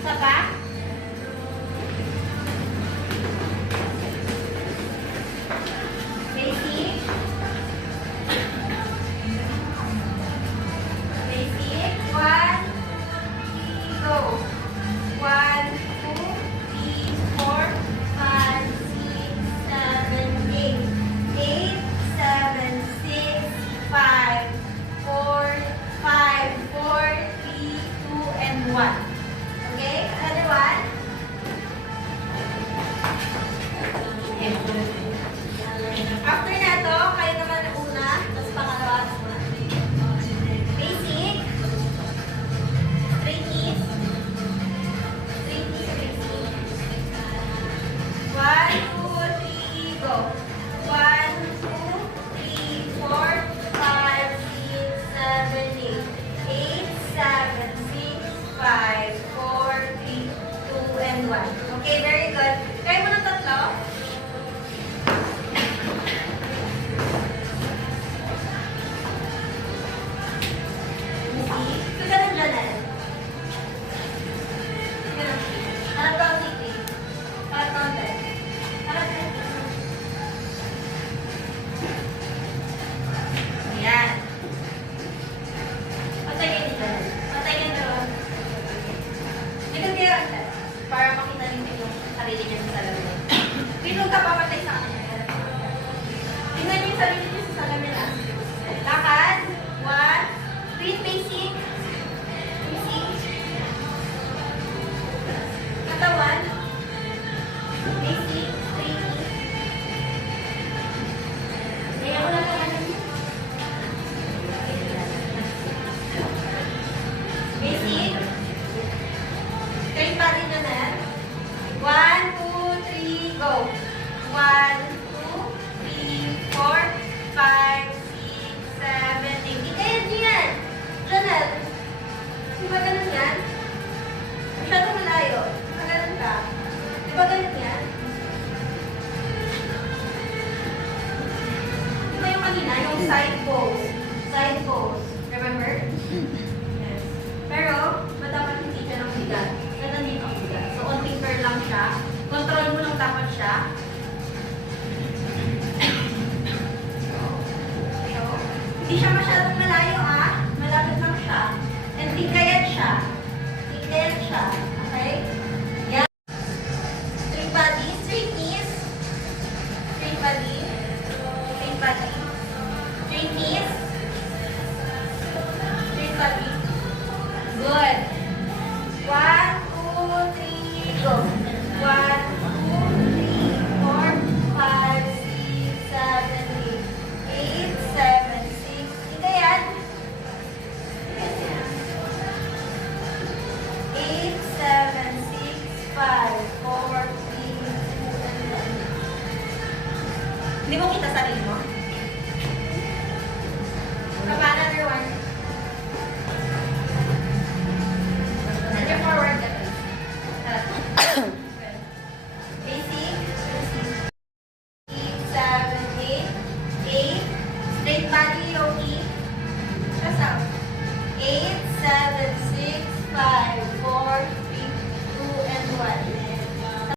Isa pa? Basic. Basic. 1, 2, 3, go. 1, 2, 3, 4, 5, 6, 7, 8. 8, 7, 6, 5, 4, 5, 4, 3, 2, and 1. Okay? Another one. After na to, kayo naman ang una, tapos pangalawa, tapos una. Basic. Straight knees. Straight knees, basic. 1, 2, 3, go. 1, 2, 3, 4, 5, 6, 7, 8. 8, 7, 6, 5, 4, 3, 2, and 1. Okay, very good. Try mo ng tatlo. See? So, ganun dyan na. Ganun. Harap ka ang titi. Harap ka ang titi. Harap ka ang titi. Ayan. Patay kayo dito. Patay kayo dito. Tignan kayo ang titi. Para makita ninyo yung sarili niya sa salamin. Pinong ka papatay sa kanya. Tingnan niyo yung sarili niyo sa salamin. Lakad. 1. Breathe basic. Basic. Katawan. Basic. Straight. Kaya ko lang pangalan mo. Basic. Straight body na na. 1, 2, 3, go. 1, 2, 3, 4, 5, 6, 7, 8. Di kaya diyan. Janelle, di ba ganun yan? Masyadong malayo. Ganun ka. Di ba ganun yan? Di ba yung kanina? Yung side pose. Side pose. Remember? Yes. Pero, dapat hindi siya ng bigat. Ganun din ang bigat. So, onting curl lang siya. Control mo lang dapat siya. So, hindi siya masyadong malayo malapit lang siya. And tingkayat siya. Tingkayat siya. Okay? Yan. Straight body. Straight knees. Straight body. Straight body. Straight knees. Straight body. Good. 1, 2, 3, go. 1, 2, 3, 4, 5, 6, 7, 8. 8, 7, 6. Tingkayat. 8, 7, 6, 5, 4, 3, 2, and 1. Hindi mo kita sarili mo? Another one. And you're forward ka. Basic. 8, 7, 8. 8. Straight body, Yogi. Press out.